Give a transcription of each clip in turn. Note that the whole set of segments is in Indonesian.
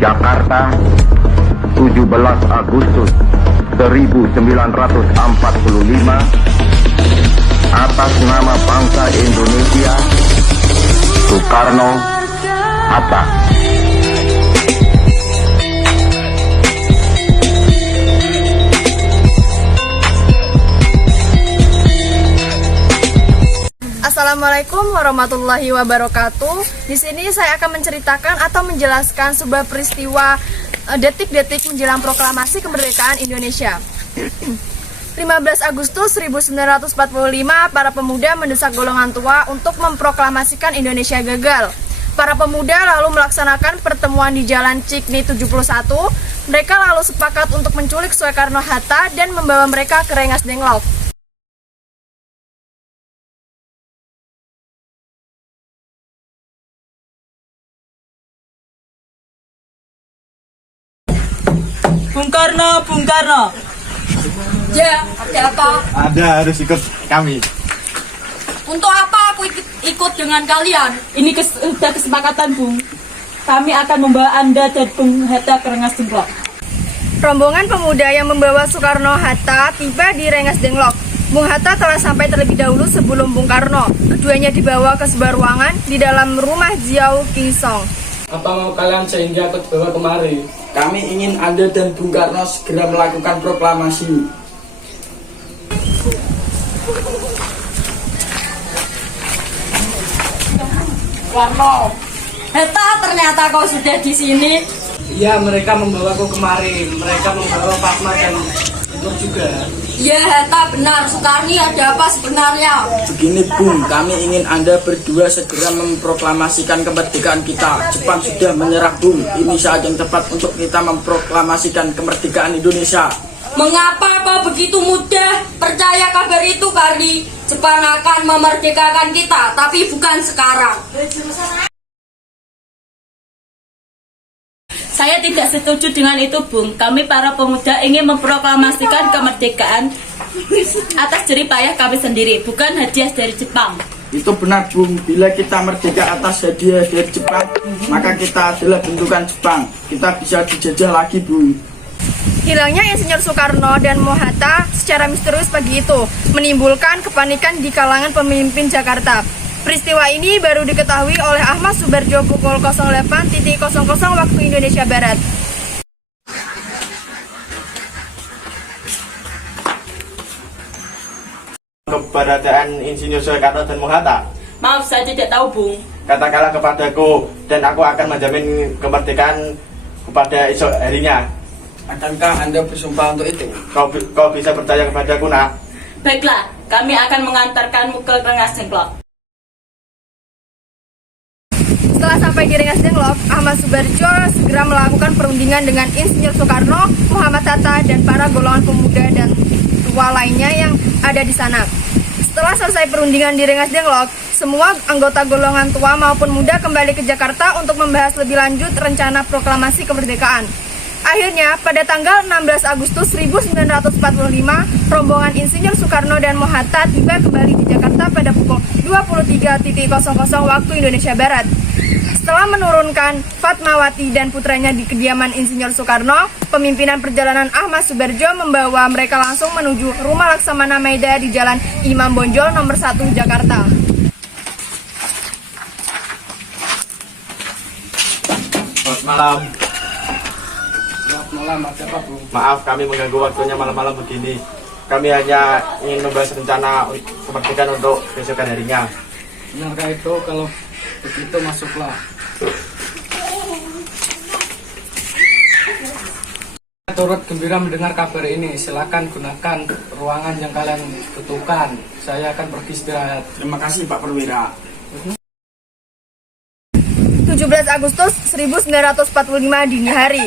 Jakarta, 17 Agustus 1945, atas nama bangsa Indonesia, Soekarno-Hatta. Assalamualaikum warahmatullahi wabarakatuh. Di sini saya akan menceritakan atau menjelaskan sebuah peristiwa detik-detik menjelang proklamasi kemerdekaan Indonesia. 15 Agustus 1945, para pemuda mendesak golongan tua untuk memproklamasikan Indonesia gagal. Para pemuda lalu melaksanakan pertemuan di Jalan Cikni 71. Mereka lalu sepakat untuk menculik Soekarno-Hatta dan membawa mereka ke Rengas Dengklok. Bung Karno. Ya, ada apa? Ada, harus ikut kami. Untuk apa aku ikut dengan kalian? Ini sudah kesepakatan, Bung. Kami akan membawa Anda dan Bung Hatta ke Rengas Dengklok. Rombongan pemuda yang membawa Soekarno-Hatta tiba di Rengas Dengklok. Bung Hatta telah sampai terlebih dahulu sebelum Bung Karno. Keduanya dibawa ke sebuah ruangan di dalam rumah Jiao Kingsong. Apa mau kalian sehingga aku dibawa kemari? Kami ingin Anda dan Bung Karno segera melakukan proklamasi. Karno, Hatta, ternyata kau sudah di sini. Iya, mereka membawaku kemari. Mereka membawa Fatma dan Nur juga. Ya, Hatta, benar. Soekarni, ada apa sebenarnya? Begini Bung, kami ingin Anda berdua segera memproklamasikan kemerdekaan kita. Jepang sudah menyerah Bung. Ini saat yang tepat untuk kita memproklamasikan kemerdekaan Indonesia. Mengapa kau begitu mudah percaya kabar itu, Karni? Jepang akan memerdekakan kita, tapi bukan sekarang. Saya tidak setuju dengan itu, Bung. Kami para pemuda ingin memproklamasikan kemerdekaan atas jerih payah kami sendiri, bukan hadiah dari Jepang. Itu benar Bung, bila kita merdeka atas hadiah dari Jepang, maka kita adalah bentukan Jepang. Kita bisa dijajah lagi Bung. Hilangnya Insinyur Soekarno dan Hatta secara misterius pagi itu menimbulkan kepanikan di kalangan pemimpin Jakarta. Peristiwa ini baru diketahui oleh Ahmad Subarjo pukul 08.00 waktu Indonesia Barat. Keberadaan Insinyur Soekarno dan Hatta. Maaf, saya tidak tahu, Bung. Katakanlah kepadaku dan aku akan menjamin kemerdekaan kepada esok harinya. Akankah Anda bersumpah untuk itu? Kau bisa percaya kepadaku, nak? Baiklah, kami akan mengantarkanmu ke Rengas Dengklok. Setelah sampai di Rengas Dengklok, Ahmad Subarjo segera melakukan perundingan dengan Insinyur Soekarno, Muhammad Hatta, dan para golongan pemuda dan tua lainnya yang ada di sana. Setelah selesai perundingan di Rengas Dengklok, semua anggota golongan tua maupun muda kembali ke Jakarta untuk membahas lebih lanjut rencana proklamasi kemerdekaan. Akhirnya, pada tanggal 16 Agustus 1945, rombongan Insinyur Soekarno dan Hatta tiba kembali di Jakarta pada pukul 23.00 waktu Indonesia Barat. Setelah menurunkan Fatmawati dan putranya di kediaman Insinyur Soekarno, pemimpinan perjalanan Ahmad Subarjo membawa mereka langsung menuju Rumah Laksamana Maida di Jalan Imam Bonjol nomor 1 Jakarta. Selamat malam. Malam, ada apa Bung? Maaf kami mengganggu waktunya malam-malam begini. Kami hanya ingin membahas rencana kemerdekaan untuk besokan harinya. Benarkah itu? Kalau begitu masuklah. Turut gembira mendengar kabar ini. Silakan gunakan ruangan yang kalian butuhkan. Saya akan pergi istirahat. Terima kasih Pak Perwira. 17 Agustus 1945 dini hari.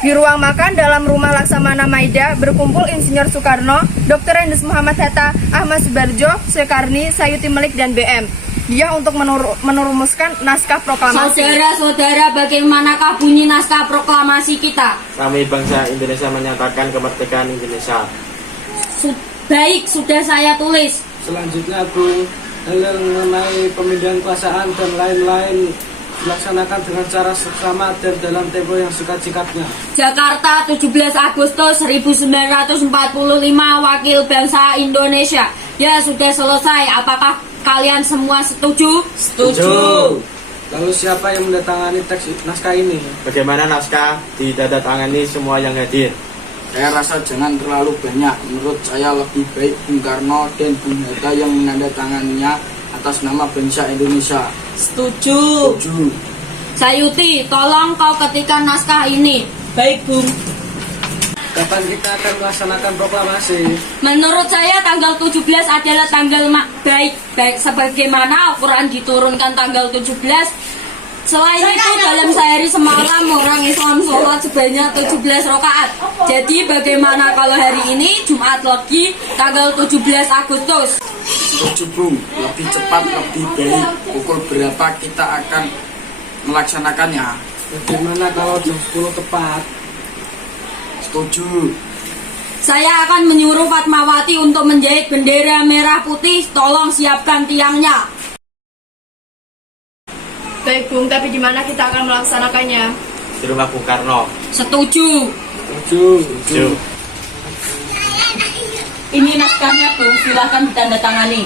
Di ruang makan dalam Rumah Laksamana Maida berkumpul Insinyur Soekarno, Dr. Andes Muhammad Hatta, Ahmad Subarjo, Soekarni, Sayuti Melik, dan BM. Dia untuk merumuskan naskah proklamasi. Saudara-saudara, bagaimanakah bunyi naskah proklamasi kita? Kami bangsa Indonesia menyatakan kemerdekaan Indonesia. Baik, sudah saya tulis. Selanjutnya Bung, hal yang mengenai pemindahan kekuasaan dan lain-lain dilaksanakan dengan cara seksama dan dalam tempo yang singkat-singkatnya. Jakarta 17 Agustus 1945, Wakil Bangsa Indonesia. Ya, sudah selesai. Apakah kalian semua setuju? Setuju. Lalu siapa yang mendatangani teks naskah ini? Bagaimana naskah ditandatangani semua yang hadir? Saya rasa jangan terlalu banyak. Menurut saya lebih baik Bung Karno dan Bung Hatta yang menandatanganinya atas nama bangsa Indonesia. Setuju. Setuju. Sayuti, tolong kau ketikkan naskah ini. Baik, Bung. Kapan kita akan melaksanakan proklamasi? Menurut saya tanggal 17 adalah tanggal baik sebagaimana Al-Quran diturunkan tanggal 17. Selain itu dalam sehari semalam orang Islam sholat sebanyak 17 rakaat. Jadi bagaimana kalau hari ini Jumat Legi tanggal 17 Agustus? Setuju Bung, lebih cepat lebih baik. Pukul berapa kita akan melaksanakannya? Bagaimana kalau jam 10 tepat? Setuju. Saya akan menyuruh Fatmawati untuk menjahit bendera merah putih. Tolong siapkan tiangnya. Baik Bung, tapi di mana kita akan melaksanakannya? Di rumah Bung Karno. Setuju. Setuju. Ini naskahnya, Bung. Silahkan ditandatangani.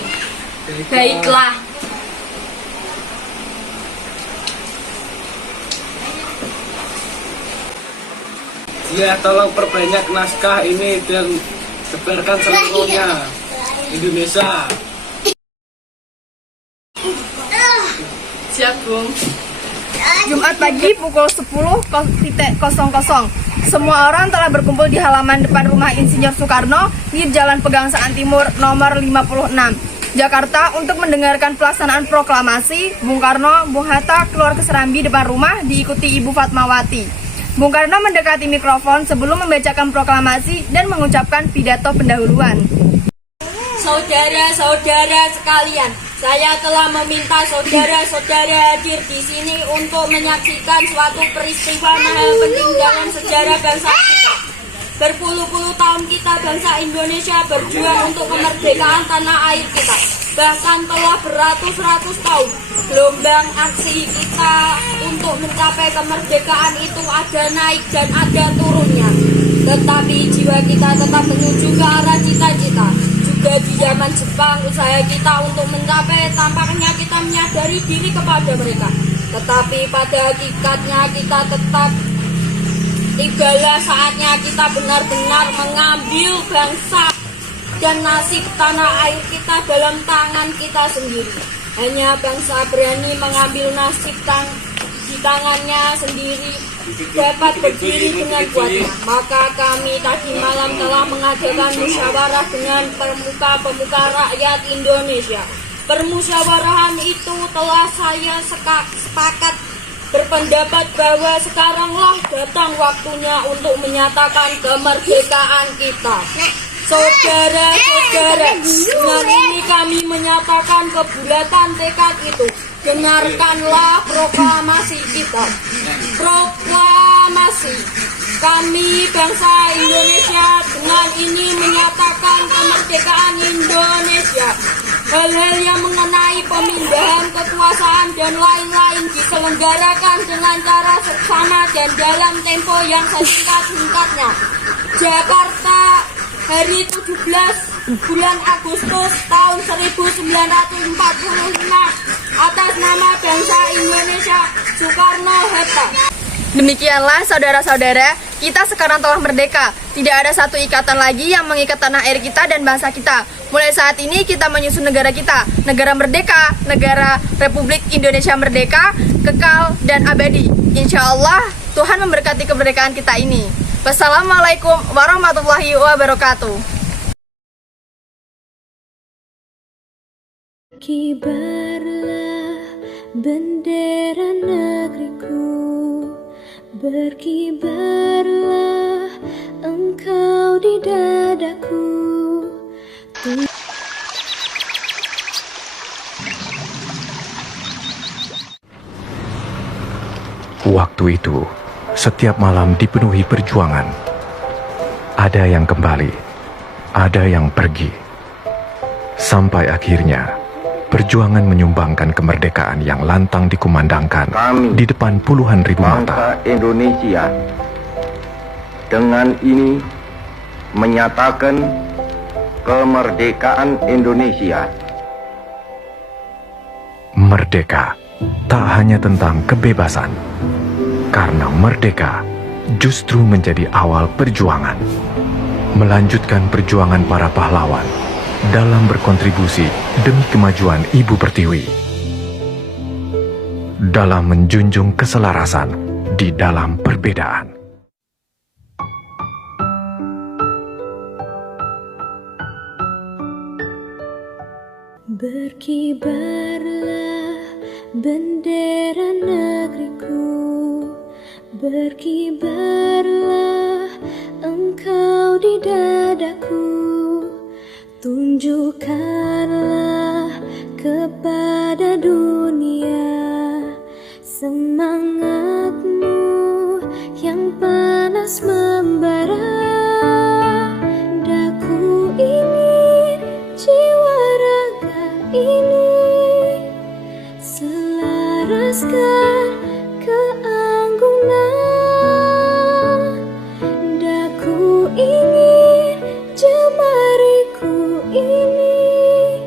Baiklah. Ya, tolong perbanyak naskah ini dan sebarkan seluruhnya Indonesia. Siap Bung. Jumat pagi pukul 10.00. Semua orang telah berkumpul di halaman depan rumah Insinyur Soekarno di Jalan Pegangsaan Timur nomor 56, Jakarta untuk mendengarkan pelaksanaan proklamasi. Bung Karno, Bung Hatta keluar ke serambi depan rumah diikuti Ibu Fatmawati. Bung Karno mendekati mikrofon sebelum membacakan proklamasi dan mengucapkan pidato pendahuluan. Saudara-saudara sekalian, saya telah meminta saudara-saudara hadir di sini untuk menyaksikan suatu peristiwa mahal penting dalam sejarah bangsa kita. Berpuluh-puluh tahun kita bangsa Indonesia berjuang untuk kemerdekaan tanah air kita. Bahkan telah beratus-ratus tahun gelombang aksi kita untuk mencapai kemerdekaan itu ada naik dan ada turunnya. Tetapi jiwa kita tetap menuju ke arah cita-cita. Juga di zaman Jepang usaha kita untuk mencapai tampaknya kita menyadari diri kepada mereka. Tetapi pada hakikatnya kita tetap tibalah saatnya kita benar-benar mengambil bangsa dan nasib tanah air kita dalam tangan kita sendiri. Hanya bangsa berani mengambil nasib di tangannya sendiri dapat berdiri dengan kuatnya. Maka kami tadi malam telah mengadakan musyawarah dengan pemuka-pemuka rakyat Indonesia. Permusyawarahan itu telah saya sepakat berpendapat bahwa sekaranglah datang waktunya untuk menyatakan kemerdekaan kita. Saudara-saudara, dengan ini kami menyatakan kebulatan tekad itu. Dengarkanlah proklamasi kita. Proklamasi. Kami bangsa Indonesia dengan ini menyatakan kemerdekaan Indonesia. Hal-hal yang mengenai pemindahan kekuasaan dan lain-lain diselenggarakan dengan cara seksama dan dalam tempo yang sesingkat-singkatnya. Jakarta, hari 17 bulan Agustus tahun 1945, atas nama bangsa Indonesia, Soekarno-Hatta. Demikianlah saudara-saudara, kita sekarang telah merdeka. Tidak ada satu ikatan lagi yang mengikat tanah air kita dan bangsa kita. Mulai saat ini kita menyusun negara kita, negara merdeka, negara Republik Indonesia merdeka, kekal dan abadi. Insya Allah Tuhan memberkati kemerdekaan kita ini. Wassalamualaikum warahmatullahi wabarakatuh. Kibarlah bendera negeriku, berkibarlah engkau di dadaku. Waktu itu, setiap malam dipenuhi perjuangan. Ada yang kembali, ada yang pergi. Sampai akhirnya, perjuangan menyumbangkan kemerdekaan yang lantang dikumandangkan Kami, di depan puluhan ribu mata. bangsa Indonesia, dengan ini menyatakan kemerdekaan Indonesia. Merdeka tak hanya tentang kebebasan, karena merdeka justru menjadi awal perjuangan, melanjutkan perjuangan para pahlawan dalam berkontribusi demi kemajuan Ibu Pertiwi, dalam menjunjung keselarasan di dalam perbedaan. Berkibarlah bendera negeriku, berkibarlah engkau di dadaku, tunjukkanlah kepada dunia semangatmu yang panas membara. Daku ingin jiwa raga ini selaraskan keanggunan. Daku ingin jemariku ini.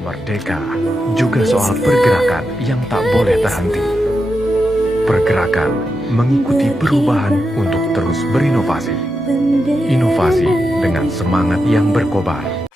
Merdeka juga soal pergerakan yang tak boleh terhenti. Pergerakan mengikuti perubahan untuk terus berinovasi. Inovasi dengan semangat yang berkobar.